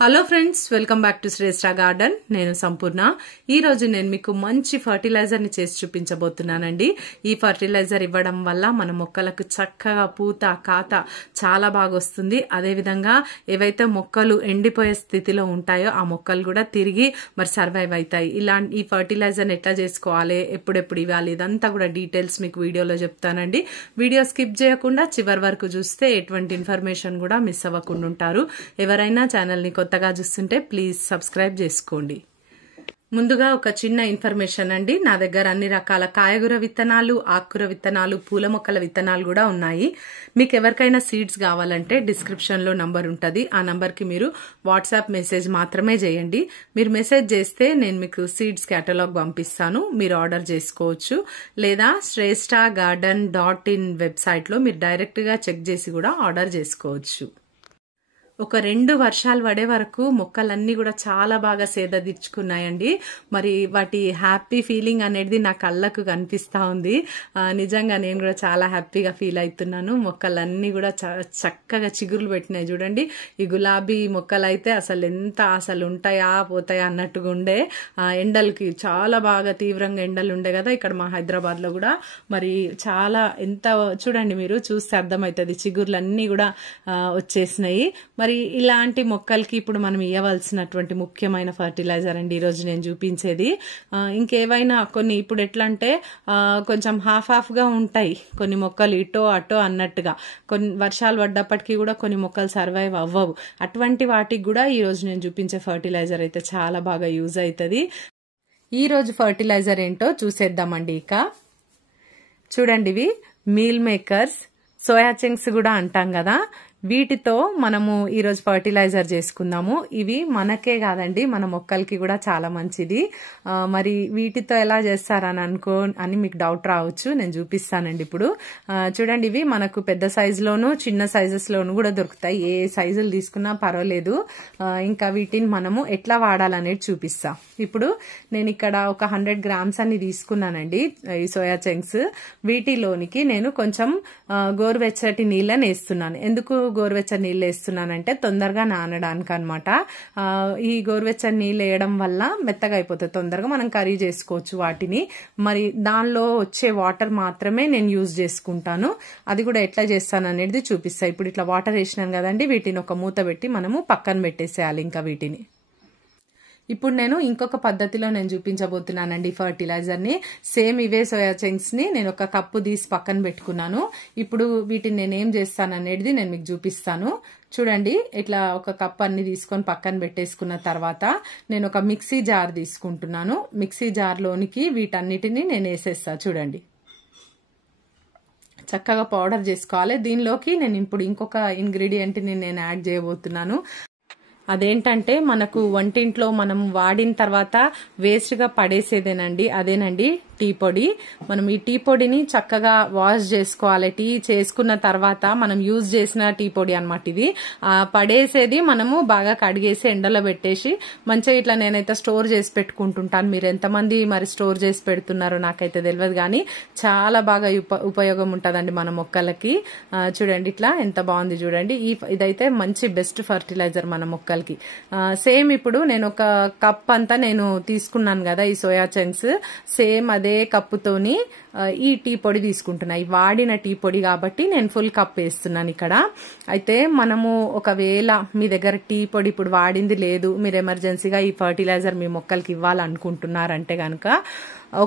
Hello friends, welcome back to Shreshtha garden. నేను సంపూర్ణ. ఈ రోజు నేను మీకు మంచి ఫర్టిలైజర్ ని చేసి చూపించబోతున్నానండి. ఈ ఫర్టిలైజర్ ఇవ్వడం వల్ల మన మొక్కలకు చక్కగా పూత కాత చాలా బాగా వస్తుంది. అదే విధంగా ఏవైతే మొక్కలు ఎండిపోయే స్థితిలో ఉంటాయో ఆ మొక్కలు కూడా తిరిగి మరి సర్వైవ్ అవుతాయి. ఈ ఫర్టిలైజర్ ని ఎట్లా చేసుకోవాలి, ఎప్పుడెప్పుడు ఇవ్వాలి, ఇదంతా కూడా డీటెయిల్స్ మీకు వీడియోలో చెప్తానండి. వీడియో స్కిప్ చేయకుండా చివరి వరకు చూస్తే ఎటువంటి ఇన్ఫర్మేషన్ కూడా మిస్ అవ్వకుండా ఉంటారు. ఎవరైనా ఛానల్ ని కొత్తగా చూస్తుంటే ప్లీజ్ సబ్స్క్రైబ్ చేసుకోండి. ముందుగా ఒక చిన్న ఇన్ఫర్మేషన్ అండి. నా దగ్గర అన్ని రకాల కాయగూర విత్తనాలు, ఆకుకూర విత్తనాలు, పూల మొక్కల విత్తనాలు కూడా ఉన్నాయి. మీకు ఎవరికైనా సీడ్స్ కావాలంటే డిస్క్రిప్షన్ లో నంబర్ ఉంటుంది. ఆ నంబర్ కి మీరు వాట్సాప్ మెసేజ్ మాత్రమే చేయండి. మీరు మెసేజ్ చేస్తే నేను మీకు సీడ్స్ కేటలాగ్ పంపిస్తాను. మీరు ఆర్డర్ చేసుకోవచ్చు. లేదా shresthagarden.in వెబ్సైట్ లో మీరు డైరెక్ట్ గా చెక్ చేసి కూడా ఆర్డర్ చేసుకోవచ్చు. ఒక 2 వర్షాలు పడే వరకు మొక్కలన్నీ కూడా చాలా బాగా సేద తీర్చుకున్నాయండి. మరి వాటి హ్యాపీ ఫీలింగ్ అనేది నా కళ్ళకు కనిపిస్తా ఉంది. నిజంగా నేను కూడా చాలా హ్యాపీగా ఫీల్ అవుతున్నాను. మొక్కలన్నీ కూడా చక్కగా చిగురులు పెట్టినాయి. చూడండి, ఈ గులాబీ మొక్కలు అయితే అసలు ఉంటాయా పోతాయా అన్నట్టుగా ఉండే. ఎండలకి చాలా బాగా తీవ్రంగా ఎండలు ఉండే కదా ఇక్కడ మా హైదరాబాద్ లో కూడా. మరి చాలా చూడండి, మీరు చూస్తే అర్థమవుతుంది, చిగురులన్నీ కూడా వచ్చేసినాయి. మరి ఇలాంటి మొక్కలకి ఇప్పుడు మనం ఇవ్వవలసినటువంటి ముఖ్యమైన ఫర్టిలైజర్ అండి ఈరోజు నేను చూపించేది. ఇంకేవైనా కొన్ని ఇప్పుడు ఎట్లా అంటే కొంచెం హాఫ్ గా ఉంటాయి కొన్ని మొక్కలు, ఇటో అటో అన్నట్టుగా. కొన్ని వర్షాలు పడ్డప్పటికీ కూడా కొన్ని మొక్కలు సర్వైవ్ అవ్వవు. అటువంటి వాటికి కూడా ఈ రోజు నేను చూపించే ఫర్టిలైజర్ అయితే చాలా బాగా యూజ్ అవుతుంది. ఈ రోజు ఫర్టిలైజర్ ఏంటో చూసేద్దామండి. ఇక చూడండి, ఇవి మీల్ మేకర్స్, సోయా చంక్స్ కూడా అంటాం కదా, వీటితో మనము ఈరోజు ఫర్టిలైజర్ చేసుకుందాము. ఇవి మనకే కాదండి, మన మొక్కలకి కూడా చాలా మంచిది. మరి వీటితో ఎలా చేస్తారని మీకు డౌట్ రావచ్చు. నేను చూపిస్తానండి ఇప్పుడు. చూడండి, ఇవి మనకు పెద్ద సైజులోను చిన్న సైజెస్ లోను కూడా దొరుకుతాయి. ఏ సైజులు తీసుకున్నా పర్వాలేదు. ఇంకా వీటిని మనము ఎట్లా వాడాలనేది చూపిస్తా. ఇప్పుడు నేను ఇక్కడ ఒక 100 గ్రామ్స్ అని తీసుకున్నానండి ఈ సోయా చంక్స్. వీటిలోనికి నేను కొంచెం గోరువెచ్చటి నీళ్ళని వేస్తున్నాను. ఎందుకు గోరువెచ్చని నీళ్ళు వేస్తున్నానంటే తొందరగా నానడానికి అనమాట. ఈ గోరువెచ్చని నీళ్ళు వేయడం వల్ల మెత్తగా అయిపోతుంది తొందరగా, మనం కర్రీ చేసుకోవచ్చు వాటిని. మరి దానిలో వచ్చే వాటర్ మాత్రమే నేను యూజ్ చేసుకుంటాను. అది కూడా ఎట్లా చేస్తాను అనేది చూపిస్తా. ఇప్పుడు ఇట్లా వాటర్ వేసినాను కదండి, వీటిని ఒక మూత పెట్టి మనము పక్కన పెట్టేసేయాలి. ఇంకా వీటిని ఇప్పుడు నేను ఇంకొక పద్ధతిలో నేను చూపించబోతున్నానండి ఫర్టిలైజర్ ని. సేమ్ ఇవే సోయా చంక్స్ ని నేను ఒక కప్పు తీసి పక్కన పెట్టుకున్నాను. ఇప్పుడు వీటిని నేను ఏం చేస్తాను అనేది నేను మీకు చూపిస్తాను. చూడండి, ఇట్లా ఒక కప్ అన్ని తీసుకొని పక్కన పెట్టేసుకున్న తర్వాత నేను ఒక మిక్సీ జార్ తీసుకుంటున్నాను. మిక్సీ జార్ లోనికి వీటన్నిటిని నేను వేసేస్తా. చూడండి, చక్కగా పౌడర్ చేసుకోవాలి. దీనిలోకి నేను ఇప్పుడు ఇంకొక ఇంగ్రీడియంట్ ని నేను యాడ్ చేయబోతున్నాను. అదేంటంటే మనకు వంటింట్లో మనం వాడిన తర్వాత వేస్ట్ గా పడేసేదేనండి, అదేనండి టీ పొడి. మనం ఈ టీ పొడిని చక్కగా వాష్ చేసుకోవాలి. టీ చేసుకున్న తర్వాత మనం యూజ్ చేసిన టీ పొడి అనమాట ఇది. పడేసేది మనము బాగా కడిగేసి ఎండలో పెట్టేసి మంచిగా ఇట్లా నేనైతే స్టోర్ చేసి పెట్టుకుంటుంటాను. మీరు ఎంతమంది మరి స్టోర్ చేసి పెడుతున్నారో నాకైతే తెలియదు, కానీ చాలా బాగా ఉపయోగం ఉంటుందండి మన మొక్కలకి. చూడండి, ఇట్లా ఎంత బాగుంది చూడండి. ఇదైతే మంచి బెస్ట్ ఫర్టిలైజర్ మన మొక్కలకి. సేమ్ ఇప్పుడు నేను ఒక కప్ అంతా నేను తీసుకున్నాను కదా ఈ సోయా చంక్స్, సేమ్ అదే కప్పుతోని ఈ టీ పొడి తీసుకుంటున్నా. ఈ వాడిన టీ పొడి కాబట్టి నేను ఫుల్ కప్ వేస్తున్నాను ఇక్కడ. అయితే మనము ఒకవేళ మీ దగ్గర టీ పొడి ఇప్పుడు వాడింది లేదు, మీరు ఎమర్జెన్సీగా ఈ ఫర్టిలైజర్ మీ మొక్కలకి ఇవ్వాలనుకుంటున్నారంటే కనుక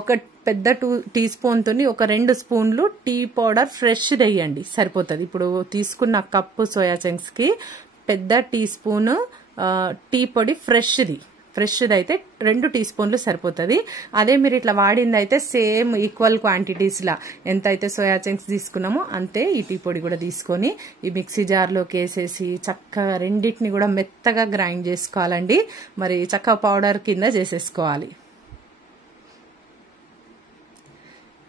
ఒక పెద్ద టీ స్పూన్ తోని ఒక 2 స్పూన్లు టీ పౌడర్ ఫ్రెష్ వేయండి, సరిపోతుంది. ఇప్పుడు తీసుకున్న కప్పు సోయా చంక్స్ కి పెద్ద టీ స్పూన్ టీ పొడి ఫ్రెష్ది అయితే 2 టీ స్పూన్లు సరిపోతుంది. అదే మీరు ఇట్లా వాడింది అయితే సేమ్ ఈక్వల్ క్వాంటిటీస్ లా ఎంత అయితే సోయా చంక్స్ తీసుకున్నామో అంతే ఈ టీ పొడి కూడా తీసుకొని ఈ మిక్సీ జార్లోకి వేసేసి చక్కగా రెండింటిని కూడా మెత్తగా గ్రైండ్ చేసుకోవాలండి. మరి చక్కగా పౌడర్ కింద చేసేసుకోవాలి.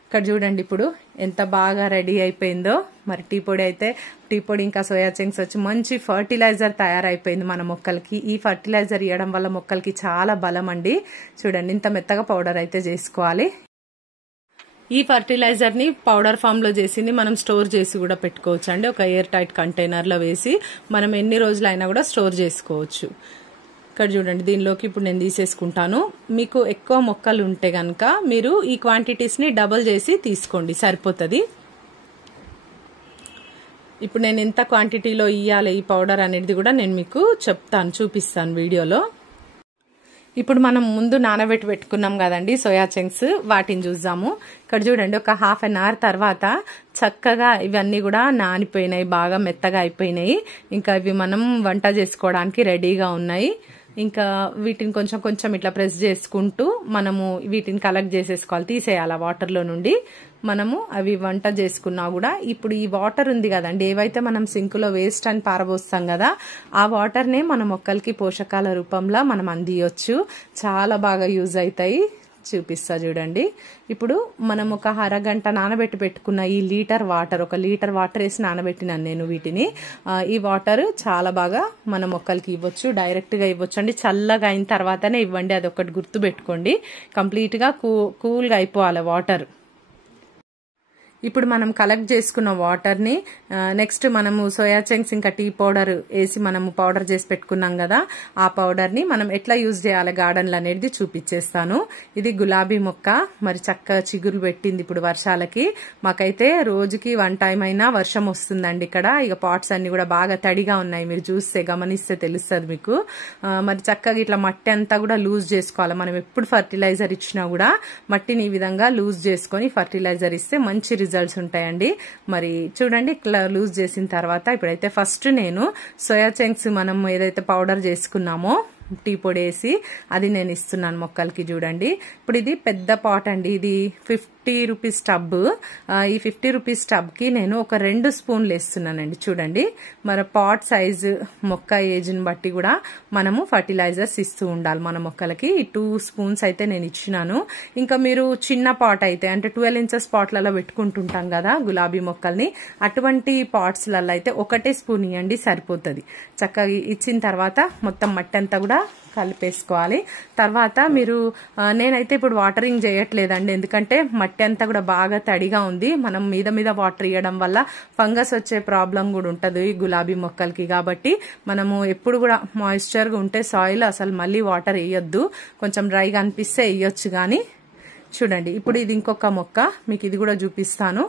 ఇక్కడ చూడండి ఇప్పుడు ఎంత బాగా రెడీ అయిపోయిందో. మరి టీ పొడి ఇంకా సోయా చంక్స్ వచ్చి మంచి ఫర్టిలైజర్ తయారైపోయింది మన మొక్కలకి. ఈ ఫర్టిలైజర్ ఇవ్వడం వల్ల మొక్కలకి చాలా బలం అండి. చూడండి, ఇంత మెత్తగా పౌడర్ అయితే చేసుకోవాలి. ఈ ఫర్టిలైజర్ ని పౌడర్ ఫామ్ లో చేసింది మనం స్టోర్ చేసి కూడా పెట్టుకోవచ్చు అండి. ఒక ఎయిర్ టైట్ కంటైనర్ లో వేసి మనం ఎన్ని రోజులైనా కూడా స్టోర్ చేసుకోవచ్చు. ఇక్కడ చూడండి, దీనిలోకి ఇప్పుడు నేను తీసేసుకుంటాను. మీకు ఎక్కువ మొక్కలు ఉంటే కనుక మీరు ఈ క్వాంటిటీస్ని డబుల్ చేసి తీసుకోండి, సరిపోతుంది. ఇప్పుడు నేను ఎంత క్వాంటిటీలో ఇయ్యాలి ఈ పౌడర్ అనేది కూడా నేను మీకు చెప్తాను, చూపిస్తాను వీడియోలో. ఇప్పుడు మనం ముందు నానబెట్టి పెట్టుకున్నాం కదండి సోయా చంక్స్, వాటిని చూద్దాము. ఇక్కడ చూడండి, ఒక హాఫ్ అన్ అవర్ తర్వాత చక్కగా ఇవన్నీ కూడా నానిపోయినాయి, బాగా మెత్తగా అయిపోయినాయి. ఇంకా ఇవి మనం వంట చేసుకోవడానికి రెడీగా ఉన్నాయి. ఇంకా వీటిని కొంచెం కొంచెం ఇట్లా ప్రెస్ చేసుకుంటూ మనము వీటిని కలెక్ట్ చేసేసుకోవాలి, తీసేయాలి వాటర్లో నుండి. మనము అవి వంట చేసుకున్నా కూడా ఇప్పుడు ఈ వాటర్ ఉంది కదండి, ఏవైతే మనం సింకులో వేస్ట్ అని పారబోస్తాం కదా, ఆ వాటర్నే మన మొక్కలకి పోషకాల రూపంలో మనం అందియొచ్చు. చాలా బాగా యూజ్ అవుతాయి. చూపిస్తా చూడండి. ఇప్పుడు మనం ఒక అరగంట నానబెట్టి పెట్టుకున్న ఈ లీటర్ వాటర్, ఒక లీటర్ వాటర్ వేసి నానబెట్టినాను నేను వీటిని. ఈ వాటర్ చాలా బాగా మన మొక్కలకి ఇవ్వచ్చు, డైరెక్ట్గా ఇవ్వచ్చు అండి. చల్లగా అయిన తర్వాతనే ఇవ్వండి, అదొకటి గుర్తు పెట్టుకోండి. కంప్లీట్గా కూల్గా అయిపోవాలి వాటర్. ఇప్పుడు మనం కలెక్ట్ చేసుకున్న వాటర్ని నెక్స్ట్ మనము సోయా చంక్స్ ఇంకా టీ పౌడర్ వేసి మనము పౌడర్ చేసి పెట్టుకున్నాం కదా, ఆ పౌడర్ని మనం ఎట్లా యూజ్ చేయాలి గార్డెన్లో అనేది చూపించేస్తాను. ఇది గులాబీ మొక్క, మరి చక్కగా చిగురు పెట్టింది ఇప్పుడు వర్షాలకి. మాకైతే రోజుకి 1 టైం అయినా వర్షం వస్తుందండి ఇక్కడ. ఇక పాట్స్ అన్ని కూడా బాగా తడిగా ఉన్నాయి, మీరు చూస్తే గమనిస్తే తెలుస్తుంది మీకు. మరి చక్కగా ఇట్లా మట్టి అంతా కూడా లూజ్ చేసుకోవాలి. మనం ఎప్పుడు ఫర్టిలైజర్ ఇచ్చినా కూడా మట్టిని ఈ విధంగా లూజ్ చేసుకొని ఫర్టిలైజర్ ఇస్తే మంచి రిజల్ట్స్ ఉంటాయండి. మరి చూడండి, ఇట్లా లూజ్ చేసిన తర్వాత ఇప్పుడైతే ఫస్ట్ నేను సోయా చంక్స్ మనం ఏదైతే పౌడర్ చేసుకున్నామో టీ పొడి వేసి అది నేను ఇస్తున్నాను మొక్కలకి. చూడండి, ఇప్పుడు ఇది పెద్ద పాట్ అండి, ఇది 50 రూపీస్ టబ్. ఈ 50 రూపీస్ టబ్కి నేను ఒక 2 స్పూన్లు వేస్తున్నానండి. చూడండి, మరి పాట్ సైజు మొక్క ఏజ్ని బట్టి కూడా మనము ఫర్టిలైజర్స్ ఇస్తూ ఉండాలి మన మొక్కలకి. ఈ 2 స్పూన్స్ అయితే నేను ఇచ్చినాను. ఇంకా మీరు చిన్న పాట్ అయితే అంటే 12 ఇంచెస్ పాట్లలో పెట్టుకుంటుంటాం కదా గులాబీ మొక్కల్ని, అటువంటి పాట్స్లలో అయితే 1 స్పూన్ ఇవ్వండి, సరిపోతుంది. చక్కగా ఇచ్చిన తర్వాత మొత్తం మట్టి అంతా కూడా కలిపేసుకోవాలి. తర్వాత మీరు నేనైతే ఇప్పుడు వాటరింగ్ చేయట్లేదండి, ఎందుకంటే మట్టి అంతా కూడా బాగా తడిగా ఉంది. మనం మీద వాటర్ ఇవ్వడం వల్ల ఫంగస్ వచ్చే ప్రాబ్లం కూడా ఉంటుంది ఈ గులాబీ మొక్కలకి. కాబట్టి మనము ఎప్పుడు కూడా మాయిశ్చర్గా ఉంటే సాయిల్ అసలు మళ్ళీ వాటర్ వేయొద్దు, కొంచెం డ్రైగా అనిపిస్తే వేయొచ్చు. కానీ చూడండి, ఇప్పుడు ఇది ఇంకొక మొక్క, మీకు ఇది కూడా చూపిస్తాను.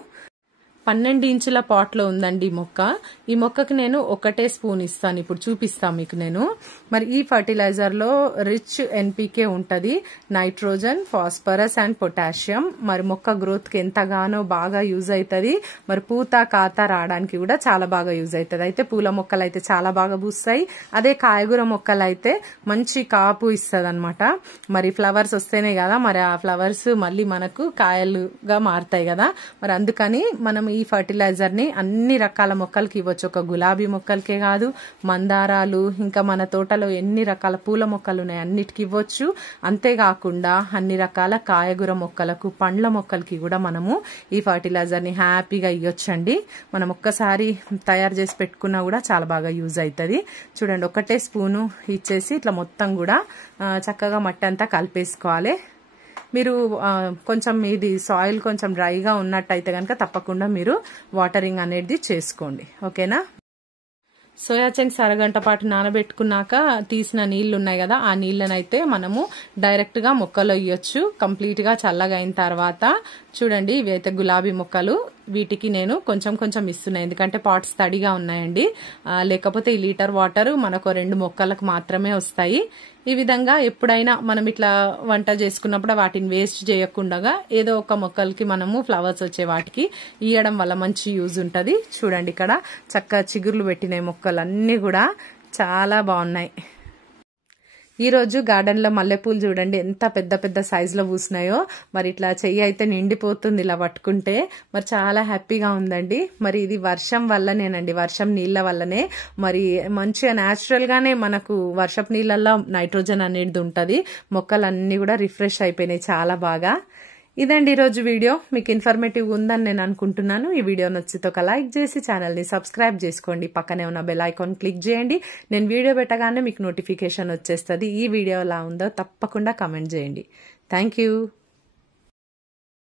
12 ఇంచుల పాట్లో ఉందండి ఈ మొక్క. ఈ మొక్కకి నేను 1 స్పూన్ ఇస్తాను, ఇప్పుడు చూపిస్తాను మీకు నేను. మరి ఈ ఫర్టిలైజర్లో రిచ్ ఎన్పీకే ఉంటుంది, నైట్రోజన్, ఫాస్ఫరస్ అండ్ పొటాషియం. మరి మొక్క గ్రోత్కి ఎంతగానో బాగా యూజ్ అవుతుంది. మరి పూత కాత రావడానికి కూడా చాలా బాగా యూజ్ అవుతుంది. అయితే పూల మొక్కలు అయితే చాలా బాగా పూస్తాయి, అదే కాయగూర మొక్కలు అయితే మంచి కాపు ఇస్తుంది అనమాట. మరి ఫ్లవర్స్ వస్తేనే కదా మరి ఆ ఫ్లవర్స్ మళ్ళీ మనకు కాయలుగా మారుతాయి కదా. మరి అందుకని మనం ఈ ఫర్టిలైజర్ ని అన్ని రకాల మొక్కలకి ఇవ్వచ్చు, ఒక గులాబీ మొక్కలకే కాదు, మందారాలు ఇంకా మన తోటలో ఎన్ని రకాల పూల మొక్కలు ఉన్నాయి అన్నిటికి ఇవ్వచ్చు. అంతేకాకుండా అన్ని రకాల కాయగూర మొక్కలకు, పండ్ల మొక్కలకి కూడా మనము ఈ ఫర్టిలైజర్ ని హ్యాపీగా ఇవ్వచ్చండి. మనం ఒక్కసారి తయారు చేసి పెట్టుకున్నా కూడా చాలా బాగా యూజ్ అవుతుంది. చూడండి, 1 స్పూను ఇచ్చేసి ఇట్లా మొత్తం కూడా చక్కగా మట్టి అంతా కలిపేసుకోవాలి. మీరు కొంచెం ఇది సాయిల్ కొంచెం డ్రైగా ఉన్నట్టయితే కనుక తప్పకుండా మీరు వాటరింగ్ అనేది చేసుకోండి, ఓకేనా. సోయా చంక్స్ అరగంట పాటు నానబెట్టుకున్నాక తీసిన నీళ్లు ఉన్నాయి కదా, ఆ నీళ్ళనైతే మనము డైరెక్ట్గా మొక్కలో ఇవ్వచ్చు. కంప్లీట్గా చల్లగా అయిన తర్వాత చూడండి, ఇవి అయితే గులాబీ మొక్కలు, వీటికి నేను కొంచెం కొంచెం ఇస్తున్నాను ఎందుకంటే పాట్స్ తడిగా ఉన్నాయండి. లేకపోతే ఈ లీటర్ వాటర్ మనకు 2 మొక్కలకు మాత్రమే వస్తాయి. ఈ విధంగా ఎప్పుడైనా మనం ఇట్లా వంట చేసుకున్నప్పుడు వాటిని వేస్ట్ చేయకుండా ఏదో ఒక మొక్కలకి మనము ఫ్లవర్స్ వచ్చే వాటికి ఇవ్వడం వల్ల మంచి యూజ్ ఉంటుంది. చూడండి, ఇక్కడ చక్కగా చిగుర్లు పెట్టినాయి మొక్కలు అన్నీ కూడా చాలా బాగున్నాయి. ఈ రోజు గార్డెన్ లో మల్లెపూలు చూడండి ఎంత పెద్ద పెద్ద సైజ్ లో పూసినాయో. మరి ఇట్లా చెయ్యి అయితే నిండిపోతుంది ఇలా పట్టుకుంటే, మరి చాలా హ్యాపీగా ఉందండి. మరి ఇది వర్షం వల్లనేనండి, వర్షం నీళ్ల వల్లనే. మరి మంచిగా న్యాచురల్ గానే మనకు వర్షపు నీళ్ళల్లో నైట్రోజన్ అనేది ఉంటది. మొక్కలన్నీ కూడా రిఫ్రెష్ అయిపోయినాయి చాలా బాగా. ఇదండి ఈరోజు వీడియో, మీకు ఇన్ఫర్మేటివ్ ఉందని నేను అనుకుంటున్నాను. ఈ వీడియో నచ్చితే ఒక లైక్ చేసి ఛానల్ని సబ్స్క్రైబ్ చేసుకోండి, పక్కనే ఉన్న బెల్ ఐకాన్ క్లిక్ చేయండి. నేను వీడియో పెట్టగానే మీకు నోటిఫికేషన్ వచ్చేస్తుంది. ఈ వీడియో ఎలా ఉందో తప్పకుండా కామెంట్ చేయండి. Thank you.